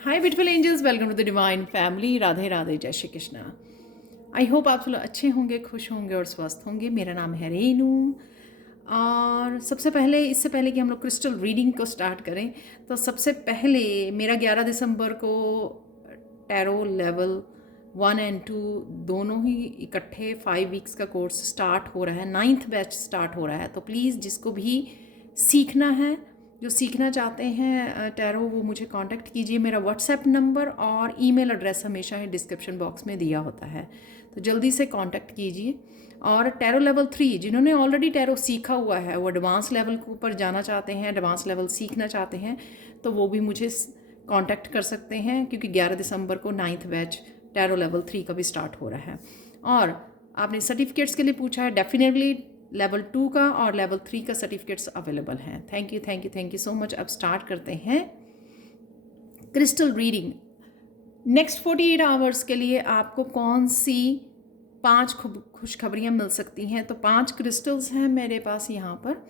Hi beautiful angels, welcome to the divine family. Radhe Radhe, जय Shri Krishna. I hope आप सब लोग अच्छे होंगे, खुश होंगे और स्वस्थ होंगे। मेरा नाम है रेनू। और सबसे पहले, इससे पहले कि हम लोग क्रिस्टल रीडिंग को स्टार्ट करें, तो सबसे पहले मेरा 11 दिसंबर को टैरो लेवल 1 और 2 दोनों ही इकट्ठे 5 वीक्स का कोर्स स्टार्ट हो रहा है। 9th बैच स्टार्ट हो रहा है। तो प्लीज़ जिसको भी सीखना है, जो सीखना चाहते हैं टैरो, वो मुझे कांटेक्ट कीजिए। मेरा व्हाट्सएप नंबर और ईमेल एड्रेस हमेशा ही डिस्क्रिप्शन बॉक्स में दिया होता है, तो जल्दी से कांटेक्ट कीजिए। और टैरो लेवल 3 जिन्होंने ऑलरेडी टैरो सीखा हुआ है, वो एडवांस लेवल के ऊपर जाना चाहते हैं, एडवांस लेवल सीखना चाहते हैं, तो वो भी मुझे कांटेक्ट कर सकते हैं, क्योंकि 11 दिसंबर को 9th बैच टैरो लेवल 3 का भी स्टार्ट हो रहा है। और आपने सर्टिफिकेट्स के लिए पूछा है, डेफिनेटली लेवल 2 का और लेवल 3 का सर्टिफिकेट्स अवेलेबल हैं। Thank you thank you thank you so much. अब स्टार्ट करते हैं क्रिस्टल रीडिंग। नेक्स्ट 48 आवर्स के लिए आपको कौन सी 5 खुशखबरियाँ मिल सकती हैं? तो 5 क्रिस्टल्स हैं मेरे पास यहाँ पर।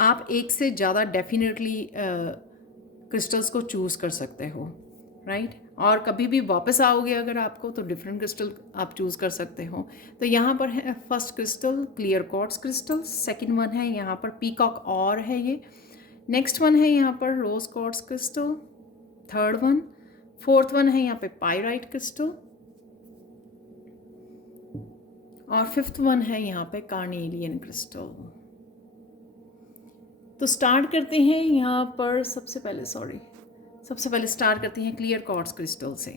आप एक से ज़्यादा डेफिनेटली क्रिस्टल्स को चूज़ कर सकते हो, राइट? और कभी भी वापस आओगे अगर आपको, तो डिफरेंट क्रिस्टल आप चूज़ कर सकते हो। तो यहाँ पर है first crystal clear quartz crystal, second one है यहाँ पर पीकॉक और है ये, नेक्स्ट वन है यहाँ पर rose quartz crystal, third one, fourth one है यहाँ पे पाइराइट क्रिस्टल, और फिफ्थ वन है यहाँ पे कार्नेलियन क्रिस्टल। तो स्टार्ट करते हैं यहाँ पर। सबसे पहले स्टार्ट करते हैं क्लियर क्वार्ट्ज क्रिस्टल से।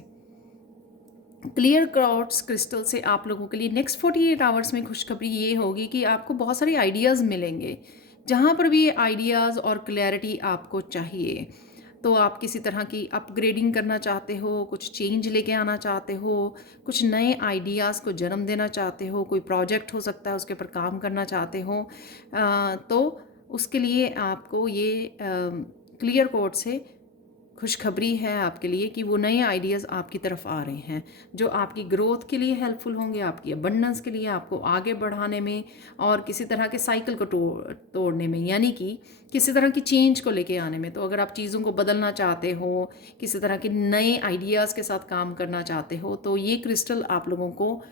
क्लियर क्वार्ट्ज क्रिस्टल से आप लोगों के लिए नेक्स्ट 48 आवर्स में खुशखबरी ये होगी कि आपको बहुत सारे आइडियाज़ मिलेंगे। जहाँ पर भी ये आइडियाज़ और क्लैरिटी आपको चाहिए, तो आप किसी तरह की अपग्रेडिंग करना चाहते हो, कुछ चेंज लेके आना चाहते हो, कुछ नए आइडियाज़ को जन्म देना चाहते हो, कोई प्रोजेक्ट हो सकता है उसके ऊपर काम करना चाहते हो, तो उसके लिए आपको ये क्लियर कोड से खुशखबरी है आपके लिए कि वो नए आइडियाज़ आपकी तरफ आ रहे हैं, जो आपकी ग्रोथ के लिए हेल्पफुल होंगे, आपकी अबंडेंस के लिए, आपको आगे बढ़ाने में और किसी तरह के साइकिल को तोड़ने में, यानी कि किसी तरह की चेंज को लेके आने में। तो अगर आप चीज़ों को बदलना चाहते हो, किसी तरह के नए आइडियाज़ के साथ काम करना चाहते हो, तो ये क्रिस्टल आप लोगों को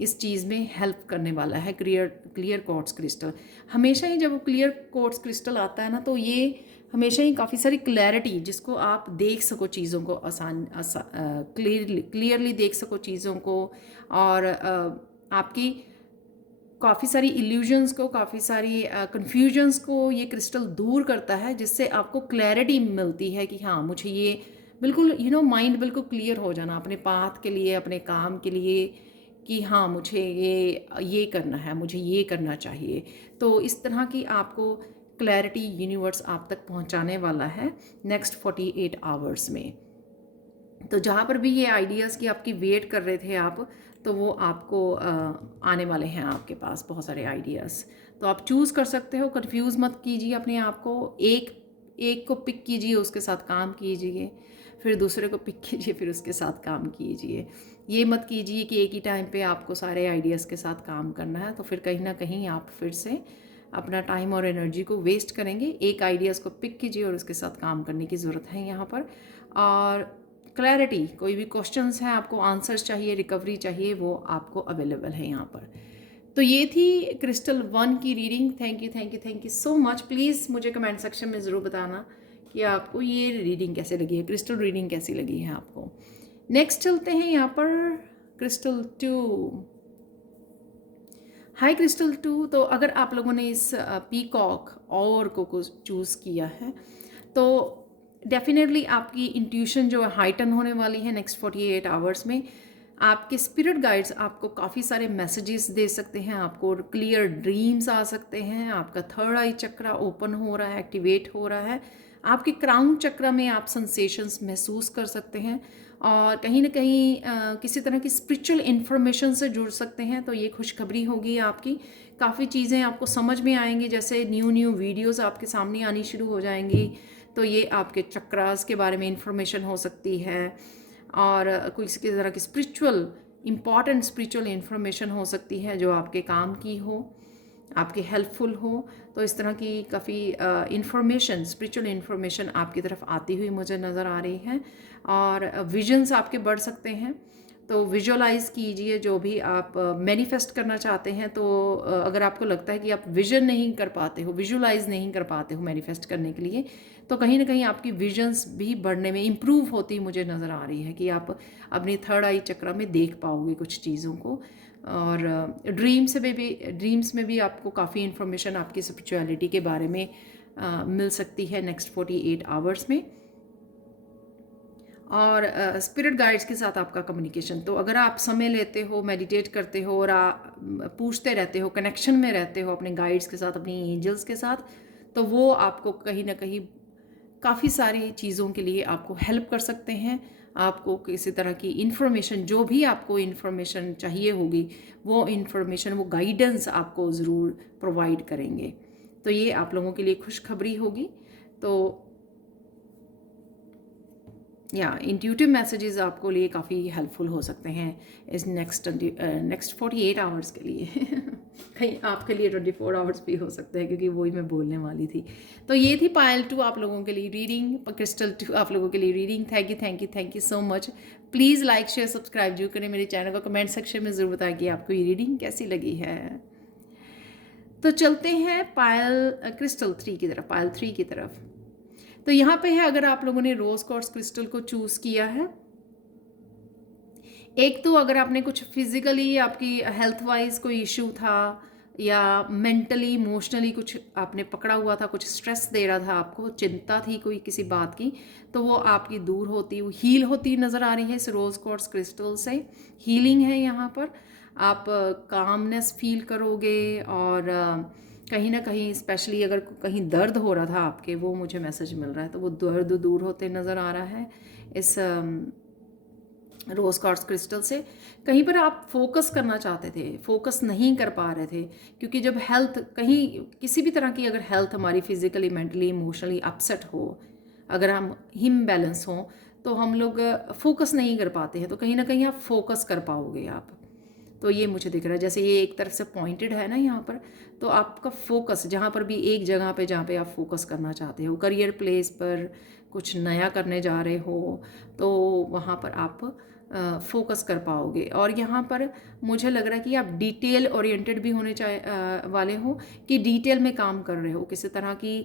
इस चीज़ में हेल्प करने वाला है। क्लियर क्वार्ट्ज क्रिस्टल हमेशा ही, जब क्लियर क्वार्ट्ज क्रिस्टल आता है ना, तो ये हमेशा ही काफ़ी सारी क्लैरिटी, जिसको आप देख सको चीज़ों को क्लियरली देख सको चीज़ों को, और आपकी काफ़ी सारी इल्यूजन्स को, काफ़ी सारी कन्फ्यूजन्स को ये क्रिस्टल दूर करता है, जिससे आपको क्लैरिटी मिलती है कि हाँ, मुझे ये बिल्कुल माइंड बिल्कुल क्लियर हो जाना अपने पाथ के लिए, अपने काम के लिए, कि हाँ, मुझे ये करना है, मुझे ये करना चाहिए। तो इस तरह की आपको क्लैरिटी यूनिवर्स आप तक पहुंचाने वाला है नेक्स्ट 48 आवर्स में। तो जहाँ पर भी ये आइडियाज़ की आपकी वेट कर रहे थे आप, तो वो आपको आने वाले हैं आपके पास बहुत सारे आइडियाज़। तो आप चूज़ कर सकते हो, कंफ्यूज मत कीजिए अपने आप को। एक को पिक कीजिए, उसके साथ काम कीजिए, फिर दूसरे को पिक कीजिए, फिर उसके साथ काम कीजिए। ये मत कीजिए कि एक ही टाइम पे आपको सारे आइडियाज़ के साथ काम करना है, तो फिर कहीं ना कहीं आप फिर से अपना टाइम और एनर्जी को वेस्ट करेंगे। एक आइडियाज़ को पिक कीजिए और उसके साथ काम करने की ज़रूरत है यहाँ पर। और क्लैरिटी, कोई भी क्वेश्चंस हैं, आपको आंसर्स चाहिए, रिकवरी चाहिए, वो आपको अवेलेबल है यहाँ पर। तो ये थी क्रिस्टल 1 की reading. Thank you so much. Please मुझे कमेंट सेक्शन में ज़रूर बताना कि आपको ये रीडिंग कैसे लगी है, क्रिस्टल रीडिंग कैसी लगी है आपको। नेक्स्ट चलते हैं यहाँ पर क्रिस्टल 2। High crystal 2। तो अगर आप लोगों ने इस पीकॉक और को चूज़ किया है, तो डेफिनेटली आपकी इंट्यूशन जो है हाइटन होने वाली है नेक्स्ट 48 आवर्स में। आपके स्पिरिट गाइड्स आपको काफ़ी सारे मैसेजेस दे सकते हैं, आपको क्लियर ड्रीम्स आ सकते हैं, आपका थर्ड आई चक्रा ओपन हो रहा है, एक्टिवेट हो रहा है, आपके क्राउन चक्रा में आप सेंसेशंस महसूस कर सकते हैं, और कहीं ना कहीं किसी तरह की स्पिरिचुअल इन्फॉर्मेशन से जुड़ सकते हैं। तो ये खुशखबरी होगी आपकी। काफ़ी चीज़ें आपको समझ में आएंगी, जैसे न्यू वीडियोस आपके सामने आनी शुरू हो जाएंगी। तो ये आपके चक्रास के बारे में इंफॉर्मेशन हो सकती है, और किसी तरह की स्पिरिचुअल इंपॉर्टेंट स्पिरिचुअल इन्फॉर्मेशन हो सकती है जो आपके काम की हो। आपकी हेल्पफुल हो। तो इस तरह की काफ़ी इंफॉर्मेशन, स्पिरिचुअल इंफॉर्मेशन आपकी तरफ आती हुई मुझे नज़र आ रही है। और विजन्स आपके बढ़ सकते हैं। तो विजुअलाइज कीजिए जो भी आप मैनिफेस्ट करना चाहते हैं। तो अगर आपको लगता है कि आप विजन नहीं कर पाते हो, विजुअलाइज नहीं कर पाते हो मैनिफेस्ट करने के लिए, तो कहीं ना कहीं आपकी विजन्स भी बढ़ने में इम्प्रूव होती मुझे नज़र आ रही है कि आप अपनी थर्ड आई चक्र में देख पाओगे कुछ चीज़ों को। और ड्रीम्स में भी आपको काफ़ी इन्फॉर्मेशन आपकी स्पिरिचुअलिटी के बारे में मिल सकती है नेक्स्ट 48 आवर्स में। और स्पिरिट गाइड्स के साथ आपका कम्युनिकेशन, तो अगर आप समय लेते हो, मेडिटेट करते हो और पूछते रहते हो, कनेक्शन में रहते हो अपने गाइड्स के साथ, अपनी एंजल्स के साथ, तो वो आपको कहीं ना कहीं काफ़ी सारी चीज़ों के लिए आपको हेल्प कर सकते हैं। आपको किसी तरह की इन्फॉर्मेशन, जो भी आपको इन्फॉर्मेशन चाहिए होगी, वो इन्फॉर्मेशन, वो गाइडेंस आपको ज़रूर प्रोवाइड करेंगे। तो ये आप लोगों के लिए खुशखबरी होगी। तो या इंट्यूटिव मैसेजेस आपको लिए काफ़ी हेल्पफुल हो सकते हैं इस नेक्स्ट 48 आवर्स के लिए। कहीं आपके लिए 24 आवर्स भी हो सकते हैं, क्योंकि वही मैं बोलने वाली थी। तो ये थी पायल 2 आप लोगों के लिए रीडिंग, क्रिस्टल 2 आप लोगों के लिए reading. Thank you so much. Please like share subscribe जरूर करें मेरे चैनल को। कमेंट सेक्शन में ज़रूर बताएं कि आपको ये रीडिंग कैसी लगी है। तो चलते हैं पायल क्रिस्टल 3 की तरफ, पायल 3 की तरफ। तो यहाँ पे है, अगर आप लोगों ने रोज क्वार्ट्ज क्रिस्टल को चूज किया है, एक तो अगर आपने कुछ फिजिकली आपकी हेल्थ वाइज कोई इश्यू था, या मेंटली इमोशनली कुछ आपने पकड़ा हुआ था, कुछ स्ट्रेस दे रहा था आपको, चिंता थी कोई किसी बात की, तो वो आपकी दूर होती, हील होती नज़र आ रही है इस रोज क्वार्ट्ज क्रिस्टल से। हीलिंग है यहाँ पर, आप कामनेस फील करोगे। और कहीं ना कहीं स्पेशली अगर कहीं दर्द हो रहा था आपके, वो मुझे मैसेज मिल रहा है, तो वो दर्द दूर होते नज़र आ रहा है इस रोज क्वार्ट्ज क्रिस्टल से। कहीं पर आप फोकस करना चाहते थे, फोकस नहीं कर पा रहे थे, क्योंकि जब हेल्थ कहीं किसी भी तरह की अगर हेल्थ हमारी फिजिकली मेंटली इमोशनली अपसेट हो, अगर हम इम्बैलेंस हों, तो हम लोग फोकस नहीं कर पाते हैं। तो कहीं ना कहीं आप फोकस कर पाओगे आप। तो ये मुझे दिख रहा है, जैसे ये एक तरफ से पॉइंटेड है ना यहाँ पर, तो आपका फोकस जहाँ पर भी एक जगह पे जहाँ पे आप फोकस करना चाहते हो, करियर प्लेस पर कुछ नया करने जा रहे हो, तो वहाँ पर आप फोकस कर पाओगे। और यहाँ पर मुझे लग रहा है कि आप डिटेल ओरिएंटेड भी होने वाले हो, कि डिटेल में काम कर रहे हो, किसी तरह की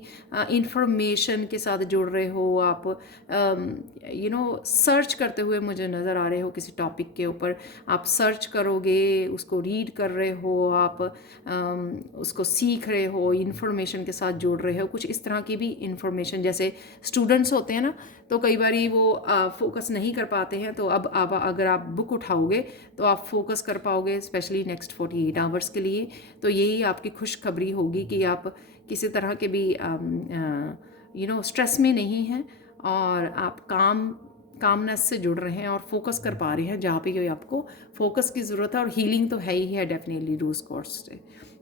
इंफॉर्मेशन के साथ जुड़ रहे हो आप, सर्च करते हुए मुझे नज़र आ रहे हो किसी टॉपिक के ऊपर। आप सर्च करोगे, उसको रीड कर रहे हो आप, उसको सीख रहे हो, इन्फॉर्मेशन के साथ जुड़ रहे हो, कुछ इस तरह की भी इन्फॉर्मेशन। जैसे स्टूडेंट्स होते हैं ना, तो कई बार वो फोकस नहीं कर पाते हैं, तो अब अगर आप बुक उठाओगे तो आप फोकस कर पाओगे, स्पेशली नेक्स्ट 48 आवर्स के लिए। तो यही आपकी खुशखबरी होगी कि आप किसी तरह के भी स्ट्रेस में नहीं हैं, और आप कामनेस से जुड़ रहे हैं और फोकस कर पा रहे हैं जहाँ पे आपको फोकस की ज़रूरत है। और हीलिंग तो है ही है डेफिनेटली रोज क्वार्ट्ज से,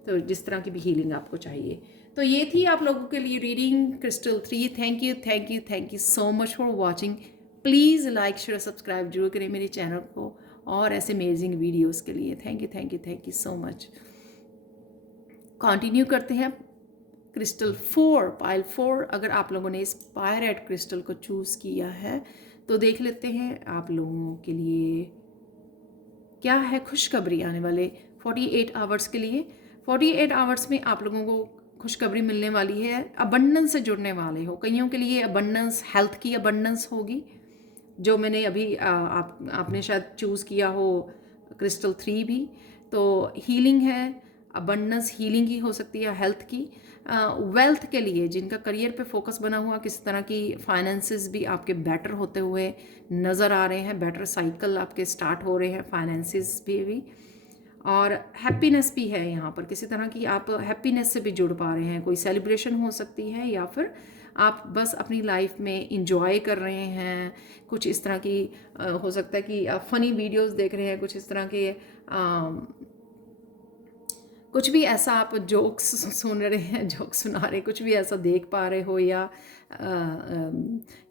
तो जिस तरह की भी हीलिंग आपको चाहिए। तो ये थी आप लोगों के लिए reading crystal 3। Thank you so much for watching. Please like share subscribe जरूर करें मेरे चैनल को, और ऐसे अमेजिंग वीडियोस के लिए। Thank you so much. Continue करते हैं क्रिस्टल 4, पाइल 4। अगर आप लोगों ने इस पायरेट क्रिस्टल को चूज़ किया है, तो देख लेते हैं आप लोगों के लिए क्या है खुशखबरी आने वाले 48 आवर्स के लिए। 48 आवर्स में आप लोगों को खुशखबरी मिलने वाली है, अबंडेंस से जुड़ने वाले हो। कईयों के लिए अबंडेंस, हेल्थ की अबंडेंस होगी, जो मैंने अभी आपने शायद चूज़ किया हो क्रिस्टल 3 भी। तो हीलिंग है, अबंडेंस हीलिंग की हो सकती है, हेल्थ की। वेल्थ के लिए जिनका करियर पे फोकस बना हुआ, किस तरह की फाइनेंसेस भी आपके बेटर होते हुए नज़र आ रहे हैं, बेटर साइकिल आपके स्टार्ट हो रहे हैं फाइनेंसेस भी। और हैप्पीनेस भी है यहाँ पर, किसी तरह की आप हैप्पीनेस से भी जुड़ पा रहे हैं, कोई सेलिब्रेशन हो सकती है, या फिर आप बस अपनी लाइफ में इंजॉय कर रहे हैं। कुछ इस तरह की हो सकता है कि आप फनी वीडियोस देख रहे हैं, कुछ इस तरह के कुछ भी ऐसा आप जोक्स सुन रहे हैं, जोक्स सुना रहे हैं, कुछ भी ऐसा देख पा रहे हो, या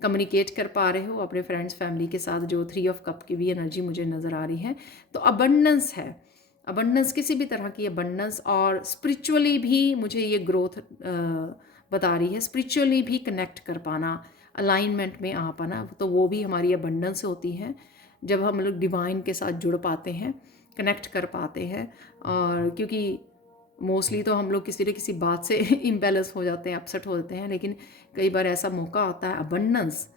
कम्युनिकेट कर पा रहे हो अपने फ्रेंड्स फैमिली के साथ, जो 3 ऑफ कप की भी एनर्जी मुझे नज़र आ रही है। तो अबंडेंस है, अबंडेंस, किसी भी तरह की अबंडेंस, और स्पिरिचुअली भी मुझे ये ग्रोथ बता रही है। स्पिरिचुअली भी कनेक्ट कर पाना, अलाइनमेंट में आ पाना, तो वो भी हमारी अबंडेंस होती है जब हम लोग डिवाइन के साथ जुड़ पाते हैं, कनेक्ट कर पाते हैं। और क्योंकि मोस्टली तो हम लोग किसी न किसी बात से इम्बैलेंस हो जाते हैं, अपसेट हो जाते हैं, लेकिन कई बार ऐसा मौका आता है, अबंडेंस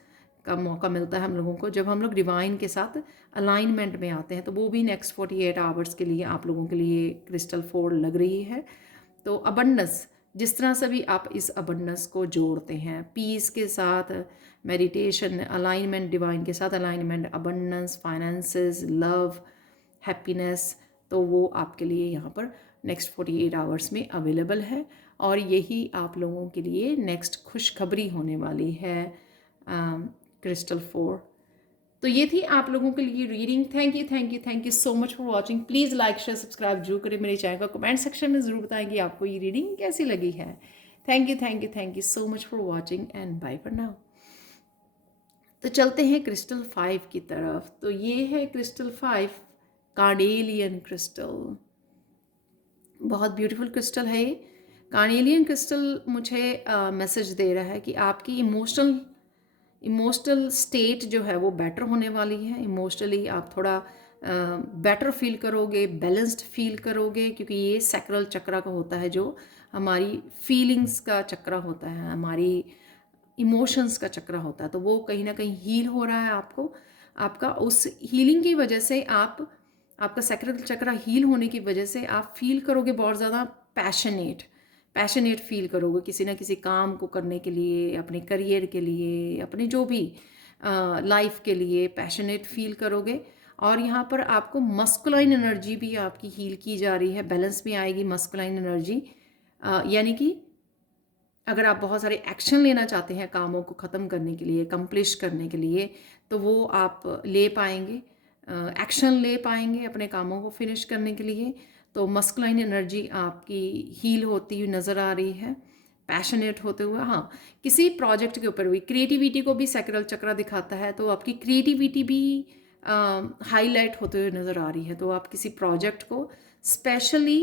का मौका मिलता है हम लोगों को जब हम लोग डिवाइन के साथ अलाइनमेंट में आते हैं। तो वो भी नेक्स्ट 48 आवर्स के लिए आप लोगों के लिए क्रिस्टल 4 लग रही है। तो अबंडेंस, जिस तरह से भी आप इस अबंडेंस को जोड़ते हैं पीस के साथ, मेडिटेशन, अलाइनमेंट, डिवाइन के साथ alignment, abundance, finances, love, happiness, तो वो आपके लिए यहाँ पर नेक्स्ट 48 आवर्स में अवेलेबल है। और यही आप लोगों के लिए नेक्स्ट खुशखबरी होने वाली है क्रिस्टल 4। तो ये थी आप लोगों के लिए reading. Thank you so much for watching. Please like share subscribe जरूर करें मेरे चैनल का। कमेंट सेक्शन में ज़रूर बताएंगे आपको ये रीडिंग कैसी लगी है। Thank you so much for watching and bye for now. तो चलते हैं क्रिस्टल 5 की तरफ। तो ये है क्रिस्टल 5, कार्डेलियन क्रिस्टल। बहुत ब्यूटीफुल क्रिस्टल है ये। कार्डेलियन क्रिस्टल मुझे मैसेज दे रहा है कि आपकी इमोशनल स्टेट जो है वो बेटर होने वाली है। इमोशनली आप थोड़ा बेटर फील करोगे, बैलेंस्ड फील करोगे, क्योंकि ये सैक्रल चक्रा का होता है, जो हमारी फीलिंग्स का चक्रा होता है, हमारी इमोशंस का चक्रा होता है। तो वो कहीं ना कहीं हील हो रहा है आपको। आपका उस हीलिंग की वजह से आपका सैक्रल चक्रा हील होने की वजह से आप फील करोगे बहुत ज़्यादा पैशनेट फील करोगे किसी ना किसी काम को करने के लिए, अपने करियर के लिए, अपने जो भी लाइफ के लिए पैशनेट फील करोगे। और यहाँ पर आपको मस्कुलाइन एनर्जी भी आपकी हील की जा रही है, बैलेंस में आएगी मस्कुलाइन एनर्जी। यानी कि अगर आप बहुत सारे एक्शन लेना चाहते हैं कामों को ख़त्म करने के लिए, कंप्लीश करने के लिए, तो वो आप ले पाएंगे, एक्शन ले पाएंगे अपने कामों को फिनिश करने के लिए। तो मस्कुलाइन एनर्जी आपकी हील होती हुई नज़र आ रही है, पैशनेट होते हुए। हाँ, किसी प्रोजेक्ट के ऊपर भी क्रिएटिविटी को भी सैक्रल चक्रा दिखाता है, तो आपकी क्रिएटिविटी भी हाईलाइट होते हुए नज़र आ रही है। तो आप किसी प्रोजेक्ट को, स्पेशली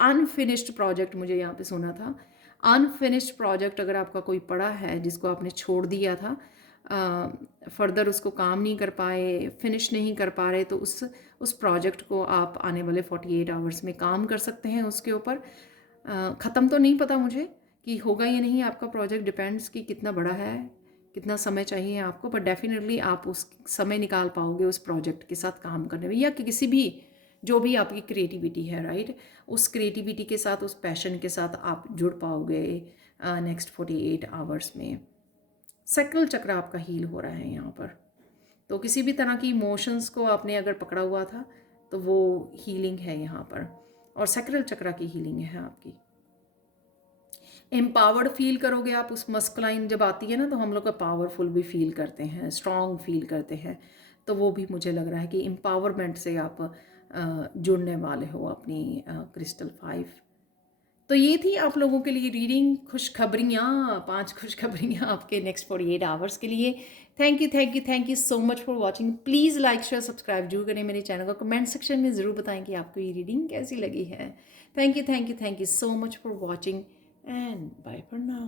अनफिनिश्ड प्रोजेक्ट, मुझे यहाँ पे सुना था, अनफिनिश्ड प्रोजेक्ट अगर आपका कोई पड़ा है जिसको आपने छोड़ दिया था, फर्दर उसको काम नहीं कर पाए, फिनिश नहीं कर पा रहे, तो उस प्रोजेक्ट को आप आने वाले 48 आवर्स में काम कर सकते हैं उसके ऊपर। ख़त्म तो नहीं पता मुझे कि होगा या नहीं आपका प्रोजेक्ट, डिपेंड्स कि कितना बड़ा है, कितना समय चाहिए आपको, पर डेफिनेटली आप उस समय निकाल पाओगे उस प्रोजेक्ट के साथ काम करने में, या किसी भी जो भी आपकी क्रिएटिविटी है, राइट, उस क्रिएटिविटी के साथ, उस पैशन के साथ आप जुड़ पाओगे नेक्स्ट 48 आवर्स में। सैक्रल चक्र आपका हील हो रहा है यहाँ पर। तो किसी भी तरह की इमोशंस को आपने अगर पकड़ा हुआ था तो वो हीलिंग है यहाँ पर, और सैक्रल चक्र की हीलिंग है आपकी। एम्पावर्ड फील करोगे आप। उस मस्कुलाइन जब आती है ना, तो हम लोग का पावरफुल भी फील करते हैं, स्ट्रॉन्ग फील करते हैं। तो वो भी मुझे लग रहा है कि एम्पावरमेंट से आप जुड़ने वाले हो अपनी क्रिस्टल 5। तो ये थी आप लोगों के लिए रीडिंग, खुशखबरियाँ, 5 खुशखबरियाँ आपके नेक्स्ट 48 आवर्स के लिए। Thank you so much for watching. Please like share subscribe जरूर करें मेरे चैनल को। कमेंट सेक्शन में ज़रूर बताएं कि आपको ये रीडिंग कैसी लगी है। Thank you so much for watching and bye for now.